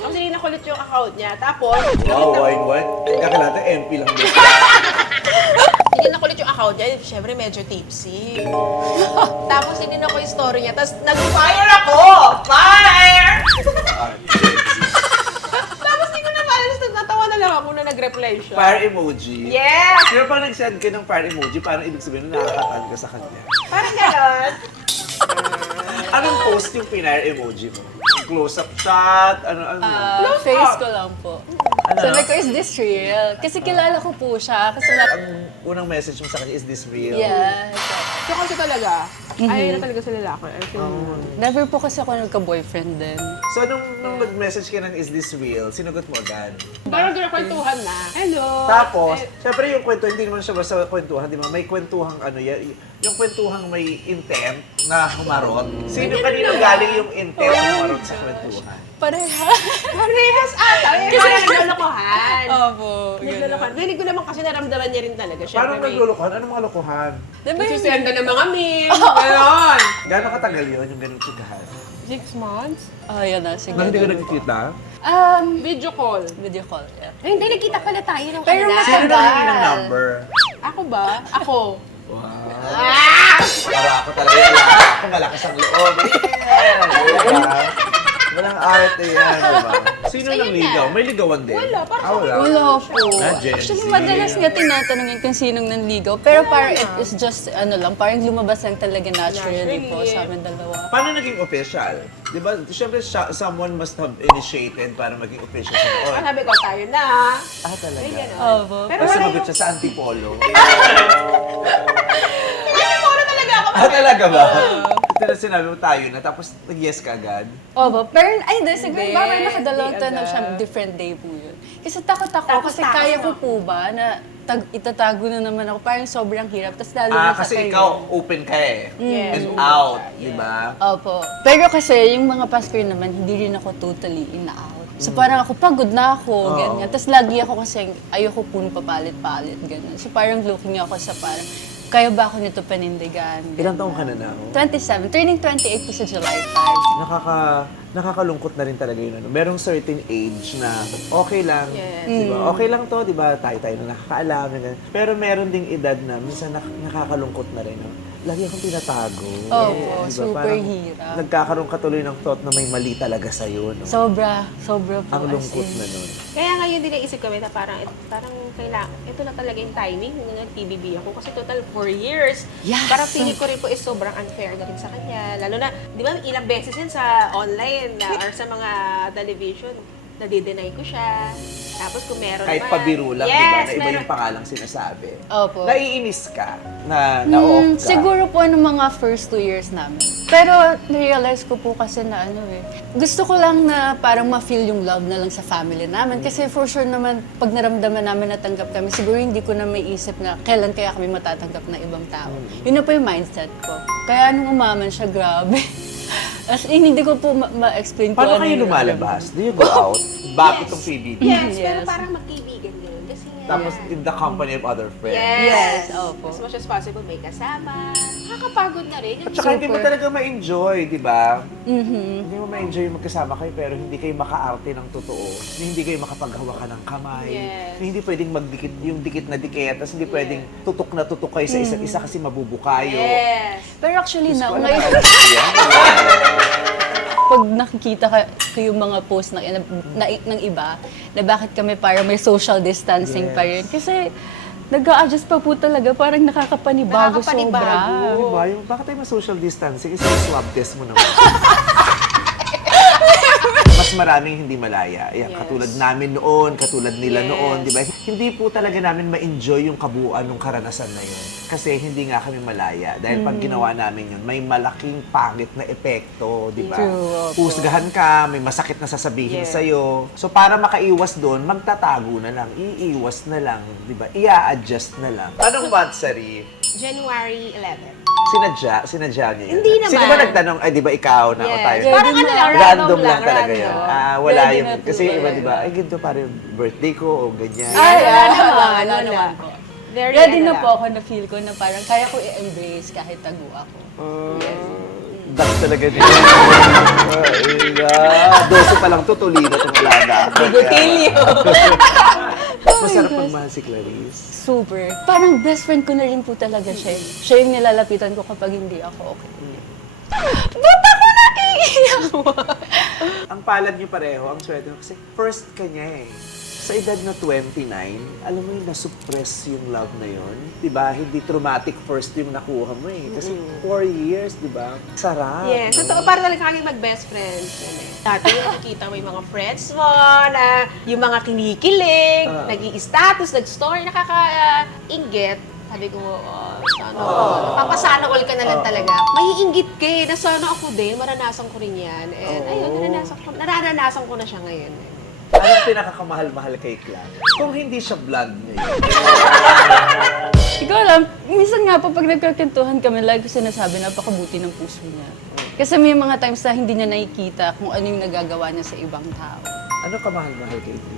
Tapos hindi nakulit yung account niya. Tapos, Wow, wine what? Kakilata, MP lang din. hindi nakulit yung account niya. Siyempre, medyo tipsy. Tapos hindi na ko yung story niya. Tapos nag-fire ako! Fire! Tapos hindi ko na pala. Natawa na lang ako na nag-reply siya. Fire emoji. Yes! Pero pag nag-send ka ng fire emoji, parang ibig sabihin na nakakatahan ka sa kanya. Parang gano'n. Anong post yung pinire emoji mo? Close-up shot? Ano? Face ko lang po. Sabi ko, is this real? Kasi kilala ko po siya. Kasi Ang unang message mo sa kanya, is this real? yeah. So kasi talaga, ayaw na talaga sa lalaki. I feel Never po kasi ako nagka-boyfriend din. So, nung nag-message ka ng is this real, sinugot mo agad? parang kwentuhan na. Hello! Tapos, syempre yung kwento, hindi naman siya basta kwentuhan, di ba? May kwentuhang yung kwentuhang may intent na humarot. Sino kanino galing yung intent na humarot sa kwentuhan? Pareha. Parehas ata. Kasi naglolokohan. Opo. Naglolokohan. Feeling ko naman kasi naramdaman niya rin talaga. Parang naglulukuhan? Anong mga lukuhan? Diba yung Sisenda ng mga memes. Ganon. Gano'ng katagal yun, yung ganung chikahan? 6 months? Yan na, sige. Hindi ka nagkikita? Video call. Video call, yeah. Ay, hindi. Nagkita pala tayo ng Pero kanila. Sino Tagal. nanghingi ng number? Ako ba? Ako. Wow. Ah! Para ako talaga yung ako malakas ang loob. Diba? Walang arte yan, diba? Sino nang ligaw? May ligawan din? Wala, parang wala. Wala po. Gen Actually, Z. madalas nga tinatanungin kung sinong nanligaw. Pero parang it is just, parang lumabas lang talaga naturally po sa amin dalawa. Paano naging official? Di ba? Siyempre, someone must have initiated para maging official. Ang sabi ko, tayo na. Talaga. Ay, ganon. Opo. Pero Tapos wala sumagot yung... siya sa antipolo. Puro talaga ako. Talaga ba? Ito na sinabi mo tayo na, tapos nag-yes ka agad. Opo. Pero, ay, hindi. Siguro Hindi, bakit nakadalawang hindi tanong siya, agad. different day po yun. Kasi takot ako, Tapos kasi takas kaya na. ko po ba na itatago na naman ako. Parang sobrang hirap. Tapos lalo na sa Kasi career. ikaw, open ka eh. Yes. And out, di ba? Opo. Pero kasi yung mga past career naman, hindi rin ako totally in-out. So parang ako, pagod na ako, ganyan. Tapos lagi ako kasi ayoko po papalit-palit, ganyan. So parang looking ako sa parang, kaya ba ako nito panindigan? Ilang taong ka na now? 27. Turning 28 po sa July 5. Nakakalungkot na rin talaga yun. Merong certain age na okay lang, Yes. di ba? Okay lang to, di ba? Tayo na nakakaalam. Ganyan. Pero meron ding edad na minsan nakakalungkot na rin. No? Lagi akong tinatago. Opo, Di ba? super Parang hirap. Nagkakaroon ka tuloy ng thought na may mali talaga sa'yo. No? Sobra po. Ang as lungkot in. na nun. Kaya ngayon din naisip kami na parang kailangan, ito na talaga yung timing na nag-TBB ako kasi total 4 years. Yes! Parang feeling ko rin po is sobrang unfair na rin sa kanya. Lalo na, di ba ilang beses yun sa online or sa mga television, nade-deny ko siya. Tapos kung meron Kahit man. pabiro lang, yes, di ba? Na iba meron. yung pangalang sinasabi. Opo. Naiinis ka na na-off ka. Siguro po ng mga first 2 years namin. Pero na-realize ko po kasi na gusto ko lang na parang ma-feel yung love na lang sa family namin. Kasi for sure naman, pag naramdaman namin natanggap kami, siguro hindi ko na may isip na kailan kaya kami matatanggap ng ibang tao. Yun na po yung mindset ko. Kaya nung umaman siya, grabe. As in, hindi ko po ma-explain ko. Paano ano kayo yung lumalabas? Do you go out? Bago Yes. itong PBB? Yes, pero Yes. parang magkaibigan din. Kasi nga, Tapos in the company of other friends. Yes, opo. As much as possible, may kasama. Nakakapagod na rin. At saka hindi mo talaga ma-enjoy, di ba? Mm-hmm. Hindi mo ma-enjoy yung magkasama kayo pero hindi kayo makaarte ng totoo. Hindi kayo makapaghawakan ng kamay. Yes. Hindi pwedeng magdikit yung dikit na dikit. Tapos hindi pwedeng tutok na tutok kayo sa isa't isa kasi mabubukayo. Yes. Pero actually, Diyos ko, alam ngayon, mo ba yan? pag nakikita ko yung mga post ng iba, na bakit kami parang may social distancing pa rin. Kasi nag-a-adjust pa po talaga. Parang nakakapanibago Nakakapanibago. sobra. Diba? Yung, bakit tayo social distancing? Isang swab test mo naman. Mas maraming hindi malaya. Yan, Yes. katulad namin noon, katulad nila Yes. noon, di ba? Hindi po talaga namin ma-enjoy yung kabuuan ng karanasan na yun. Kasi hindi nga kami malaya. Dahil pag ginawa namin yun, may malaking pangit na epekto, di ba? True, opo. Husgahan ka, may masakit na sasabihin Yes. sa'yo. So para makaiwas doon, magtatago na lang, iiwas na lang, di ba? Ia-adjust na lang. Anong month, Sari? January 11. Sinadya niya yun. Hindi naman. Sino ba nagtanong, ay di ba ikaw na o tayo? Yes. Parang ano lang, Random lang talaga random. yun. Wala Pwede yung, na po kasi yan. iba di ba, ay ganito parang birthday ko o ganyan. Ay, wala naman, wala wala. naman po. Very Ready ano na lang. po ako na feel ko na parang kaya ko i-embrace kahit tago ako. Dak talaga din. Doso pa lang to, tuli na itong alaga. Bigotilyo! Masarap pagmahal si Clarice. Super. Parang best friend ko na rin po talaga siya. Siya yung nilalapitan ko kapag hindi ako okay. Buta ko na iiyak mo! Ang palad niyo pareho, ang swerte mo, kasi first ka niya eh. Sa edad na 29, alam mo yung nasuppress yung love na yun. Diba? Hindi traumatic first yung nakuha mo eh. Kasi 4 years, diba? Sarap. Yes, totoo. Para talaga kami mag-best friends. Dati yung nakikita mo yung mga friends mo, na yung mga kinikilig, nag-i-status, nag-story, nakaka-inggit. Sabi ko, sana, papasana all ka na lang talaga. Maiinggit ka eh, na sana ako din, maranasan ko rin yan. And ayun, nararanasan ko na siya ngayon. Anong pinakakamahal-mahal kay Clan? Kung hindi siya blood niya yun. Ikaw alam, minsan nga po pag nagkakentuhan kami, lagi ko sinasabi napakabuti ng puso niya. Kasi may mga times na hindi niya nakikita kung ano yung nagagawa niya sa ibang tao. Ano kamahal-mahal kay Clan?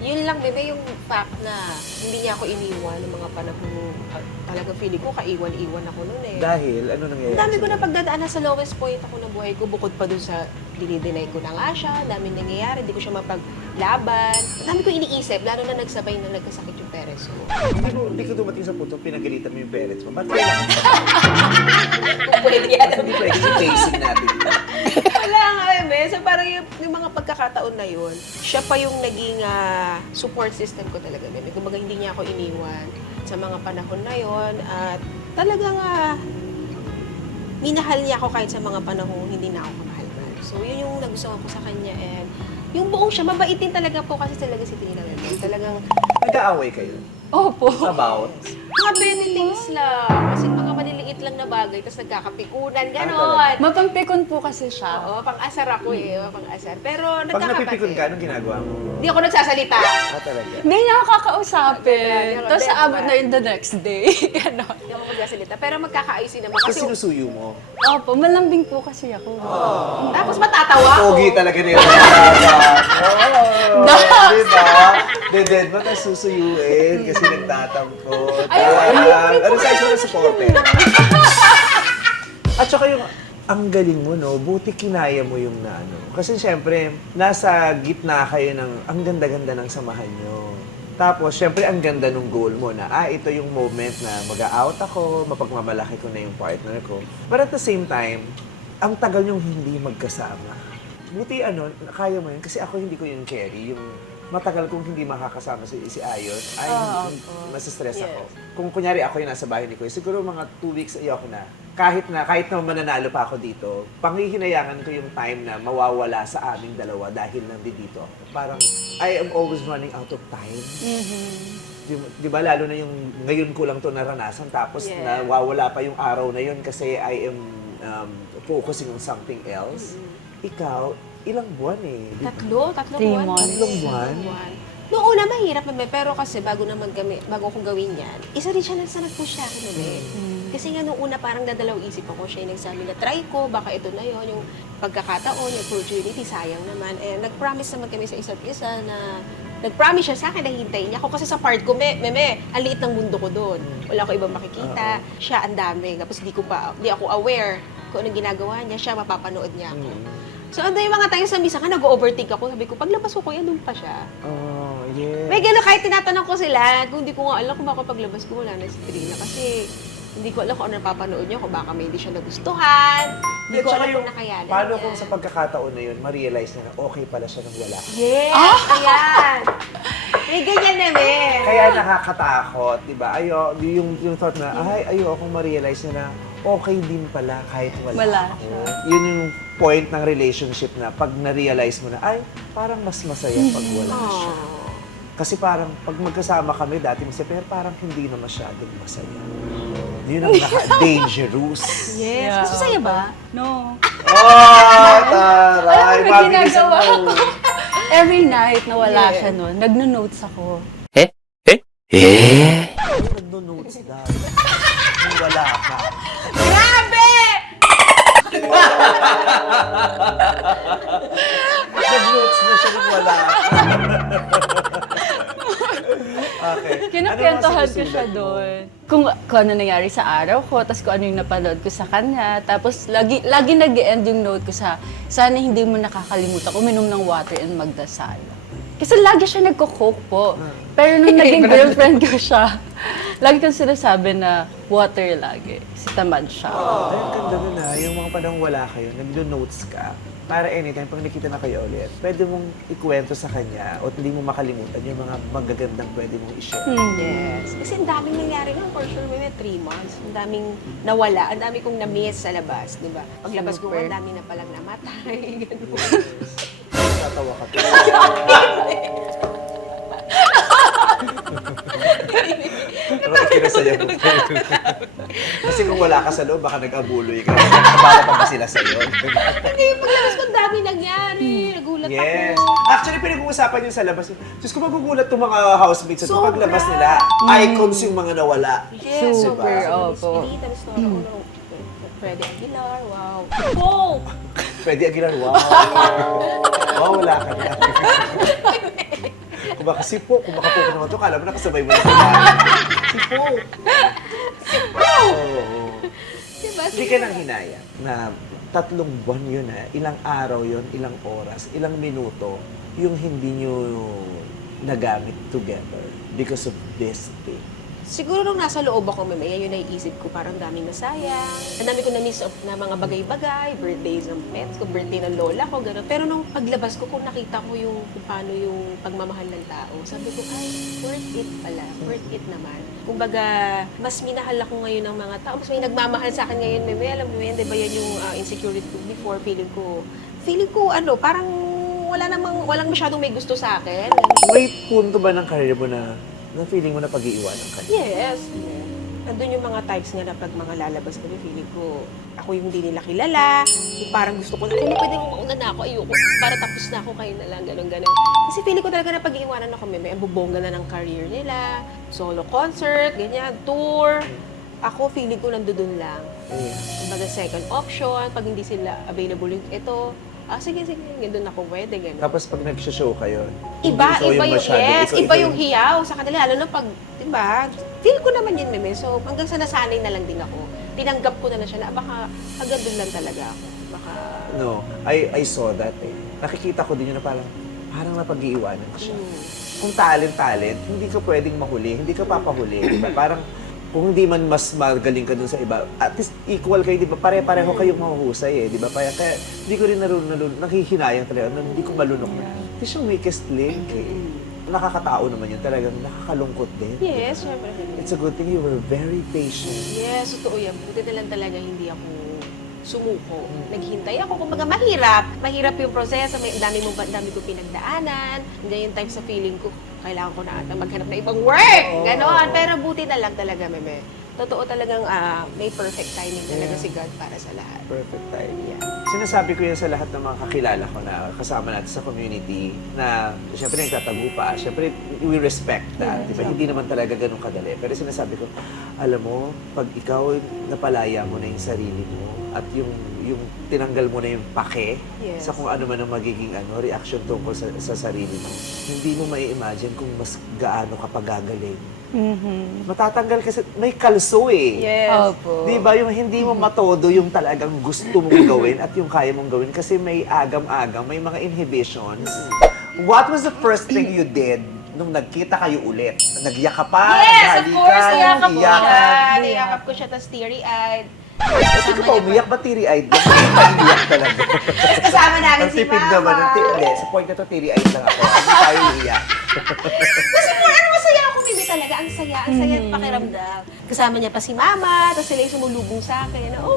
Yun lang, bebe, yung fact na hindi niya ako iniwan ng mga panahon. Talaga feeling ko, kaiwan-iwan ako noon eh. Dahil, ano nangyayari? Ang dami ko sa'yo? na pagdadaan, nasa lowest point ako ng buhay ko, bukod pa dun sa dinideny ko na nga siya, ang daming nangyayari, hindi ko siya mapaglaban. Ang dami ko iniisip, lalo na nagsabay na nagkasakit yung parents ko. Hindi ko dumating sa punto, pinagalitan mo yung parents mo. Ba't kailangan? Kung pwede yan. Ba't hindi pwede yung basic natin? Wala nga, Eme. So parang yung mga pagkakataon na yun, siya pa yung naging support system ko talaga, Eme. Kumbaga hindi niya ako iniwan sa mga panahon na yon at talagang minahal niya ako kahit sa mga panahon hindi na ako kamahal-mahal. So yun yung nagustuhan ko sa kanya and yung buong siya, mabait din talaga po kasi talaga si Tina Eme. Talagang Nag-aaway kayo? Opo. About? mga petty things lang. Kasi mga maliliit lang na bagay, tapos nagkakapikunan, gano'n. Mapampikon po kasi siya. Oo, pang-asar ako eh, pang-asar. Pero Pag napipikon nagkakapatid. ka, anong ginagawa mo? Hindi ako nagsasalita. Talaga? Hindi niya ako kakausapin. Ganun, Tapos ganun aabot ba? na in the next day. Ganon. Hindi ako magsasalita. Pero magkakaayusin naman. Kasi Kasi, sinusuyo mo. Opo, malambing po kasi ako. tapos matatawa ako. Pogi talaga nila. Oo. Diba? Dead mo, tapos susuyuin kasi nagtatampo. Ano size mo na supporter? At saka yung, ang galing mo, no? Buti kinaya mo yung na ano. Kasi syempre, nasa gitna kayo ng, ang ganda-ganda ng samahan nyo. Tapos, syempre, ang ganda ng goal mo na, ito yung moment na mag-out ako, mapagmamalaki ko na yung partner ko. But at the same time, ang tagal yung hindi magkasama. Buti kaya mo yun. Kasi ako hindi ko yung carry. Yung matagal kong hindi makakasama si Ayos, ay masistress ako. Kung kunyari ako yung nasa bahay ni Kuya, siguro mga 2 weeks ayoko na. Kahit na mananalo pa ako dito, panghihinayangan ko yung time na mawawala sa aming dalawa dahil nandito ako. Parang, I am always running out of time. Di ba, lalo na yung ngayon ko lang to naranasan, tapos nawawala pa yung araw na yun kasi I am focusing on something else. Ikaw, ilang buwan eh. Tatlong 3 buwan. months. Tatlong buwan? Noong una, mahirap naman. Pero kasi bago ko gawin yan, isa rin siya sa nag-push sa akin naman. Kasi nga noong una, parang dadalaw isip ako. Siya yung nagsabi na, try ko, baka ito na yon yung pagkakataon, yung opportunity, sayang naman. And nag-promise naman kami sa isa't isa na nag-promise siya sa akin na hintayin niya ako kasi sa part ko, meme, ang liit ng mundo ko doon. Wala ko ibang makikita. Siya ang dami. Tapos di ako aware kung anong ginagawa niya. Siya, mapapanood niya ako. So, ano yung mga tayo sa misa ka, nag-overtake ako. Sabi ko, paglabas ko kuya, doon pa siya. Oh, yeah. May gano'n, kahit tinatanong ko sila, kung di ko nga alam kung baka paglabas ko, wala na si Trina. Kasi, Hindi ko alam kung ano napapanood niya, kung baka may hindi siya nagustuhan. Hindi ko alam kung nakayanan Paano niya. kung sa pagkakataon na yun, ma-realize niya na okay pala siya nang wala ka? Yes! Ayan! May ganyan namin. Kaya nakakatakot, di ba? Yung thought na, ayokong ma-realize niya na okay din pala kahit wala Wala ako. siya. Yun yung point ng relationship na pag na-realize mo na, ay, parang mas masaya pag wala siya. Kasi parang pag magkasama kami dati, pero parang hindi na masyadong masaya. Yun ang dangerous. Yes. Yeah. Mas masaya ba? No. Oh, taray! Alam mo, may Mabilis ang ginagawa ko. mauwi. Every night na wala Yeah. siya noon, nagno-notes ako. Nagno-notes dahil. Nung wala ka. Grabe! Nag-notes na siya nung wala ka. Okay. Kinakwentuhan Ano ko mga siya sinusulat mo? doon. Kung ano nangyari sa araw ko, tapos kung ano yung napanood ko sa kanya. Tapos lagi nag-end yung note ko sa, sana hindi mo nakakalimutan uminom ng water and magdasal. Kasi lagi siya nagko-coke po. Pero nung naging girlfriend ko siya, lagi kong sinasabi na water lagi. Kasi tamad siya. Ay, ang ganda nun yung mga panahon wala kayo, nagdo-notes ka. Para anytime, pag nakita na kayo ulit, pwede mong ikwento sa kanya o hindi mo makalimutan yung mga magagandang pwede mong i-share. Yes. Kasi ang daming nangyari nun, for sure, may 3 months. Ang daming nawala, ang dami kong na-miss sa labas, di ba? Paglabas ko, Super. ang dami na palang namatay, ganun. Natawa ka pa. Pero kinasaya mo pa. Kasi kung wala ka sa loob, baka nag-abuloy ka. Nakabala pa ba sila sa'yo? Hindi, paglabas ko, ang dami nangyari. Nagulat Yes. ako. Actually, pinag-uusapan yun sa labas. Diyos ko, magugulat itong mga housemates sa Sobra. paglabas nila. Icons yung mga nawala. Yes, Super, diba? opo. Spirit, ang story ko ng Freddy Aguilar, wow. Oh! Pwede Aguilar, wow. Wow, wala ka na. Kung baka si Po, kung baka po naman ito, kala mo nakasabay mo na sa bahay. Si Po. Oo. Diba? Hindi ka nang hinaya na 3 buwan yun ilang araw yun, ilang oras, ilang minuto, yung hindi nyo nagamit together because of this thing. Siguro nung nasa loob ako, mamaya yun naiisip ko, parang daming nasayang. Ang dami ko na-miss of na mga bagay-bagay, birthdays ng pets ko, birthday ng lola ko, gano'n. Pero nung paglabas ko, kung nakita ko yung kung paano yung pagmamahal ng tao, sabi ko, ay, worth it pala, worth it naman. Kumbaga, mas minahal ako ngayon ng mga tao, mas may nagmamahal sa akin ngayon, may alam mo yun, di ba yan yung insecurity ko before, feeling ko, parang walang masyadong may gusto sa akin. May punto ba ng career mo na feeling mo na pag-iiwanan ka? Yes. Andun yung mga types nga na pag mga lalabas kami, feeling ko, ako yung hindi nila kilala, yung parang gusto ko na, kung pwede mo mauna na ako, ayoko, para tapos na ako, kayo na lang, gano'n. Kasi feeling ko talaga na pag-iiwanan ako, may bubongga na ng career nila, solo concert, ganyan, tour. Ako, feeling ko nandoon lang. Yeah. Kumbaga second option, pag hindi sila available yung ito, sige, doon ako pwede, gano'n. Tapos pag nag-show kayo, Iba ikaw yung masyado, yes, ikaw iba yung hiyaw sa kanila. Lalo na pag, di ba, feel ko naman yun, Meme. So, hanggang sa nasanay na lang din ako. Tinanggap ko na siya na baka hanggang doon lang talaga ako. Baka, No, I saw that Nakikita ko din yun na parang napag-iiwanan ko siya. Kung talent, hindi ka pwedeng mahuli, hindi ka papahuli. Diba? Parang kung hindi man mas magaling ka dun sa iba, at least equal kayo, di ba? Pare-pareho kayong mahuhusay di ba? Kaya hindi ko rin nakhihinayang talaga, hindi ko malunok na. Ito yung weakest link Nakakatao naman yun, talagang nakakalungkot din. yes, syempre. It's a good thing you were very patient. Yes, totoo yan. Buti na lang talaga hindi ako sumuko. Naghintay ako. Kumbaga, mahirap yung proseso. May dami ko pinagdaanan. Hindi yung time sa feeling ko, kailangan ko na ata maghanap na ibang work. Ganon. Pero buti na lang talaga, Meme. Totoo talagang may perfect timing talaga si God para sa lahat. Perfect time. Sinasabi ko yan sa lahat ng mga kakilala ko na kasama natin sa community na siyempre nagtatago pa. Siyempre, we respect that. Diba? Hindi naman talaga ganun kadali. Pero sinasabi ko, alam mo, pag ikaw napalaya mo na yung sarili mo at yung tinanggal mo na yung pake Yes. sa kung ano man ang magiging reaction tungkol sa sarili mo, hindi mo mai-imagine kung mas gaano ka pagagaling. Matatanggal kasi may kalso Yes. Opo. Di ba? Yung hindi mo matodo yung talagang gusto mong gawin at yung kaya mong gawin kasi may agam-agam, may mga inhibitions. What was the first thing you did nung nagkita kayo ulit, nagyakapan, Yes, of course, niyakap ko siya. iyakan. Niyakap ko siya, tas teary-eyed. Kasi ko umiyak ba teary-eyed? Umiyak talaga. Tapos kasama namin Ang si tipid Mama. naman. Hindi, sa point na to, teary-eyed lang ako. Hindi tayo iiyak. Kasi masaya ako, Bibi, talaga. Ang saya ang pakiramdam. Kasama niya pa si Mama, tapos sila yung sumulubong sa akin. Oh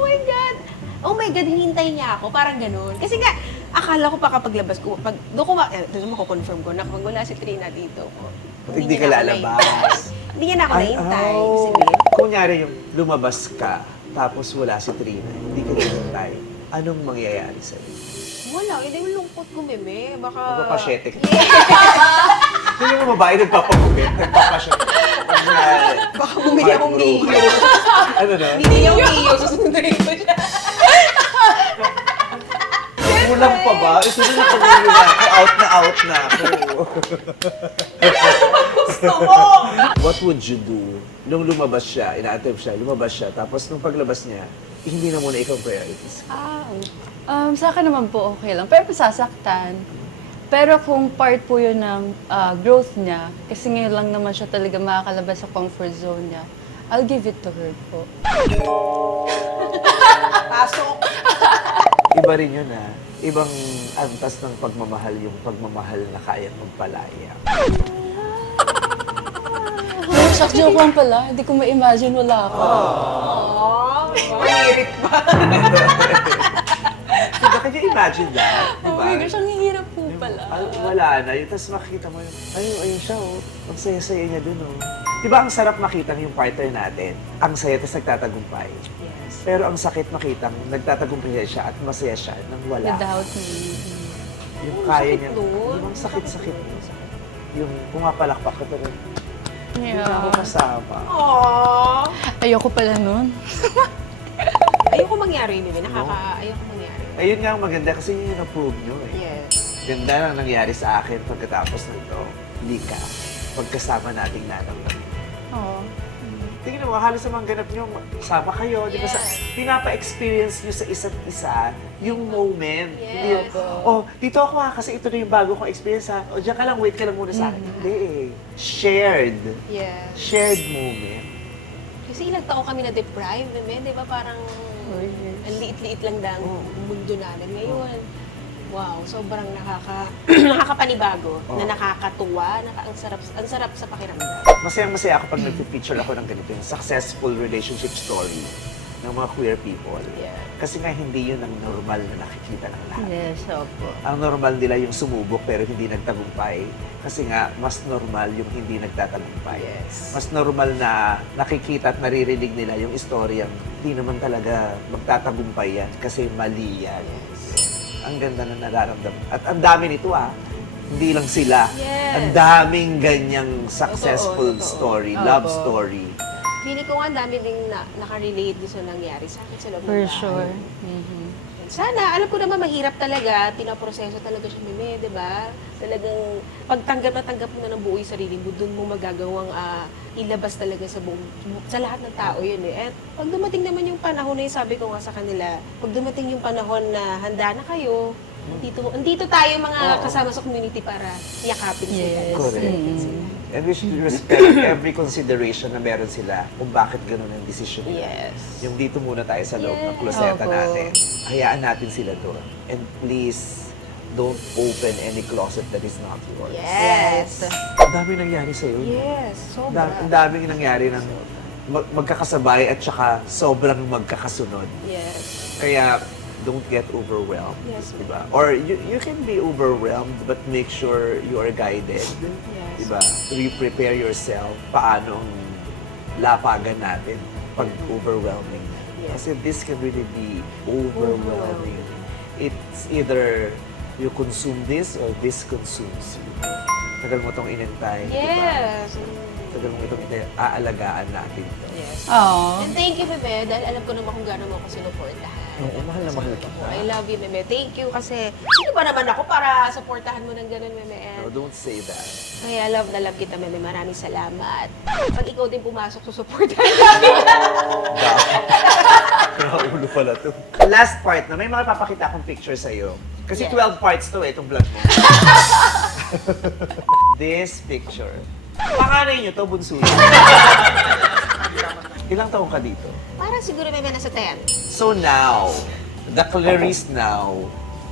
my God, hinintay niya ako. Parang ganun. Kasi nga, akala ko pa kapag labas ko, doon mo ko-confirm ko na kapag wala si Trina dito, Hindi ka niya na ako lalabas. nahintay. Hindi niya na ako nahintay. Si oh. Bibi. Kunyari yung lumabas ka, tapos wala si Trina, hindi ka nahintay, anong mangyayari sa'yo? Wala, hindi yung lungkot ko, Meme. Baka... Magpapasyete ka. Yeah. Hindi yung babae nagpapagupit, nagpapasyete. Baka bumili akong Mio. Ano na? Bumili akong Mio, susundurin ko siya. Kulang pa ba? Ito na nakamuli na ako. Out na ako. Gusto mo! What would you do nung lumabas siya, ina-attempt siya, lumabas siya, tapos nung paglabas niya, hindi na muna ikaw priorities? Sa akin naman po okay lang. Pero sasaktan. Pero kung part po yun ng growth niya, kasi ngayon lang naman siya talaga makakalabas sa comfort zone niya, I'll give it to her po. Pasok! Iba rin yun ah. Ibang antas ng pagmamahal, yung pagmamahal na kayang magpalaya. Shock joke lang pala. Hindi ko ma-imagine wala ako. Manirit pa. Diba, can you imagine that? Oh Diba? my gosh, ang hirap po pala. Wala na. Yung, tapos makikita mo yung, ayun siya oh. Ang saya-saya niya dun oh. Diba ang sarap makita yung partner natin? Ang saya, tapos nagtatagumpay. Yes. Pero ang sakit makita, nagtatagumpay siya at masaya siya nang wala. Without me. Yung Oh, kaya sakit niya. nun. Yung sakit-sakit. Yung pumapalakpak ka pero hindi na ako Yeah. kasama. Aww. Ayoko pala nun. Ayoko mangyari, Bibi. Ayoko mangyari. Ayun nga ang maganda kasi yun yung na-prove nyo eh. Yes. Ganda na nangyari sa akin pagkatapos nito. Hindi ka. Pagkasama nating nanang. Oo. Tingnan mo, halos naman ganap nyo, sama kayo, di ba? Yes. Pinapa-experience nyo sa isa't isa yung moment. Yes. Oh, dito ako kasi ito na yung bago kong experience ha. O, diyan ka lang, wait ka lang muna sa akin. Hindi eh. Shared. Yes. Shared moment. Kasi ilang taon kami na-deprive, Bibi. Di ba parang ang liit-liit lang ang mundo namin. Ngayon, wow, sobrang nakakapanibago, na nakakatuwa, ang sarap sa pakiramdam. Masayang-masaya ako pag nag-feature ako ng ganito, yung successful relationship story ng mga queer people. Yeah. Kasi nga hindi yun ang normal na nakikita ng lahat. Yes, opo. Ang normal nila yung sumubok pero hindi nagtagumpay. Kasi nga, mas normal yung hindi nagtatagumpay. Yes. Mas normal na nakikita at naririnig nila yung istoryang hindi naman talaga magtatagumpay yan kasi mali yan. Ang ganda na nararamdaman. At ang dami nito hindi lang sila. Yes. Ang daming ganyang successful Totoo. story, Opo. love story. Feeling ko nga ang dami ding nakarelate din sa nangyari sa akin sa loob ng For bahay. sure. Sana, alam ko naman mahirap talaga, pinaproseso talaga siya, Meme, di ba? Talagang pagtanggap na tanggap mo na ng buo yung sarili mo, doon mo magagawang ilabas talaga sa lahat ng tao yun eh. At pag dumating naman yung panahon na yun, sabi ko nga sa kanila, pag dumating yung panahon na handa na kayo, andito tayo mga kasama sa community para yakapin sila. Yes. Correct. And we should respect every consideration na meron sila kung bakit ganun ang decision nila. Yes. Yung dito muna tayo sa loob ng Yes. kloseta Opo. natin. Hayaan natin sila doon. And please, don't open any closet that is not yours. Yes. Ang dami nangyari sa'yo. Yes. Sobra. Ang daming nangyari ng magkakasabay at saka sobrang magkakasunod. Yes. Kaya, don't get overwhelmed. Yes. Diba? Or you can be overwhelmed but make sure you are guided. Yes. Diba? Re-prepare yourself. Paano ang lapagan natin pag overwhelming. Yes. Kasi this can really be overwhelming. It's either you consume this or this consumes you. Tagal mo itong inintay. Yes. Diba? Tagal mo itong aalagaan natin ito. Yes. Oo. And thank you, Bebe, dahil alam ko naman kung gano'n mo ako sinuportahan. Oo, mahal na mahal kita. I love you, Meme. Thank you kasi sino ba naman ako para supportahan mo ng gano'n, Meme? No, don't say that. Kaya love na love kita, Meme. Maraming salamat. Pag ikaw din pumasok, susuportahan namin. Ulo pala to. Last part na, may mga papakita akong picture sa'yo. Kasi Yeah. 12 parts to itong vlog mo. This picture. Panganay niyo to, bunso niyo. Ilang taong ka dito? Parang siguro may nasa 10. So now, the Clarice now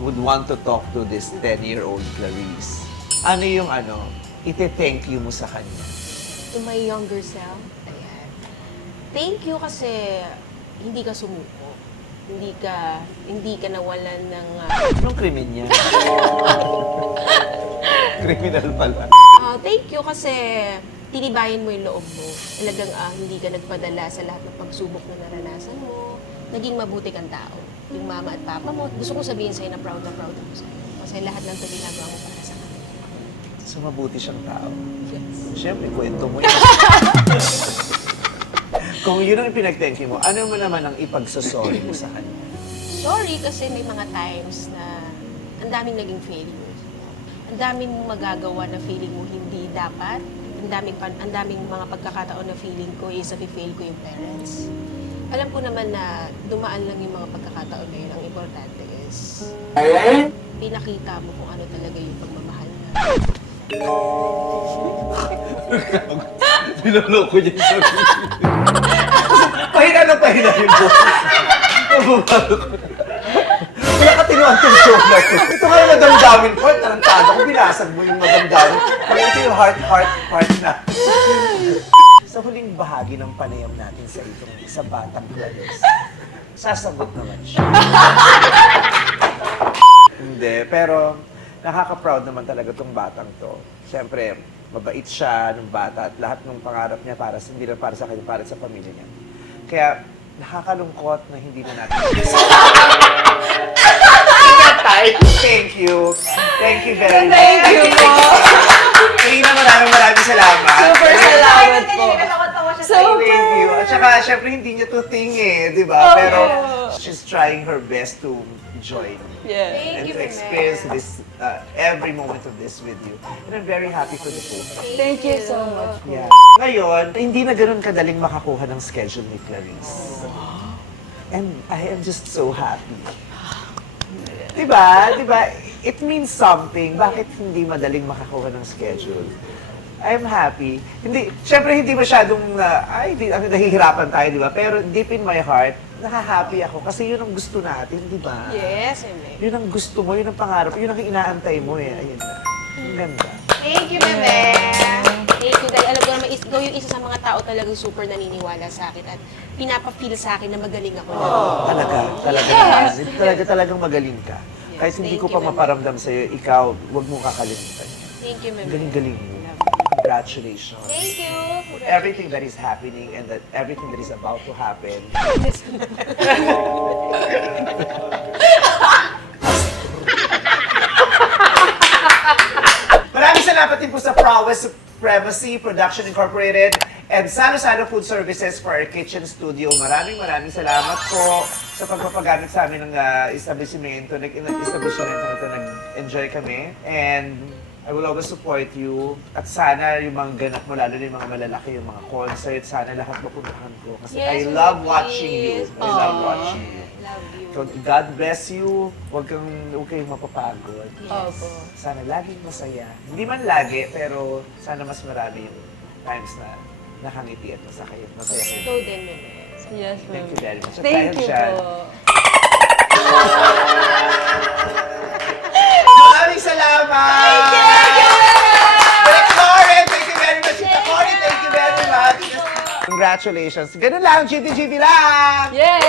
would want to talk to this 10-year-old Clarice. Ano yung ite-thank you mo sa kanya? To my younger self, ayan. Thank you kasi hindi ka sumuko. Hindi ka nawalan ng... Anong krimen niya? Criminal pala. Thank you kasi tinibayan mo yung loob mo. Talagang hindi ka nagpadala sa lahat ng pagsubok na naranasan mo. Naging mabuti kang tao. Yung mama at papa mo, gusto ko sabihin sa'yo na proud ako sa'yo. Kasi lahat ng ito ginagawa mo para sa kanila. So mabuti siyang tao. Yes. Siyempre, kwento mo yun. Kung yun ang pinag-thank you mo, ano mo naman ang ipagsasorry mo sa kanya? Sorry kasi may mga times na ang daming naging failures. Ang daming magagawa na feeling mo hindi dapat. Ang daming mga pagkakataon na feeling ko is na-fail ko yung parents. Alam ko naman na dumaan lang yung mga pagkakataon na yun. Ang importante is pinakita mo kung ano talaga yung pagmamahal na. Niloloko niya yung sarili. Pahina na pahina yung boss. Nabubalo ko. Wala ka tinuan itong show na ito. Ito nga yung madamdamin ko. Tarantado ko, binasag mo yung madamdamin. Kaya ito yung heart na. Sa huling bahagi ng panayam natin sa itong isa batang Clarice, sasagot naman siya. Hindi, pero nakaka-proud naman talaga itong batang to. Siyempre, mabait siya nung bata at lahat ng pangarap niya hindi lang para sa kanya, para sa pamilya niya. Kaya nakakalungkot na hindi na natin. Thank you. Thank you very much. Thank you po. Tina, maraming salamat. Super salamat po. Thank you. At saka, syempre, hindi niya to thing di ba? Pero, she's trying her best to join Yeah. and to experience this, every moment of this with you. And I'm very happy for the two. Thank you so much. Yeah. Ngayon, hindi na ganun kadaling makakuha ng schedule ni Clarice. And I am just so happy. Diba? Diba? It means something. Bakit hindi madaling makakuha ng schedule? I'm happy. Syempre hindi masyadong, nahihirapan tayo, di ba? Pero deep in my heart, naka-happy ako kasi yun ang gusto natin, di ba? Yes, Meme. Yun ang gusto mo, yun ang pangarap, yun ang inaantay mo eh. Ayun na. Ang ganda. Thank you, Meme. Thank you. Dahil alam ko naman, ikaw yung isa sa mga tao talagang super naniniwala sa akin at pinapa-feel sa akin na magaling ako. Talagang magaling ka. Kahit hindi thank ko pa you, Meme. maparamdam sa'yo, ikaw, huwag mong kakalimutan. Thank you, Meme. Galing-galing mo. Congratulations. Thank you. For everything that is happening and that everything that is about to happen. Maraming salamat din po sa Prowess Supremacy Production Incorporated and Salo-Salo Food Services for our kitchen studio. Maraming salamat po sa pagpapagamit sa amin ng establishmento. Establishmento ito, nag-enjoy kami. And I will always support you. At sana yung mga ganap mo, lalo na yung mga malalaki, yung mga concert, sana lahat mapuntahan ko. Kasi I Yes, love please. watching you. I love watching you. Love you. So, God bless you. Huwag kayong mapapagod. Opo. Sana laging masaya. Hindi man lagi, pero sana mas marami yung times na nakangiti at masaya kayo. Ikaw din, Meme. Yes, Thank you very much. At Thank dahil you dyan, po. maraming salamat! Thank you! Direk Lauren, thank you very much. Tita Cory, thank you very much. Congratulations. Ganun lang, GT lang! Yay!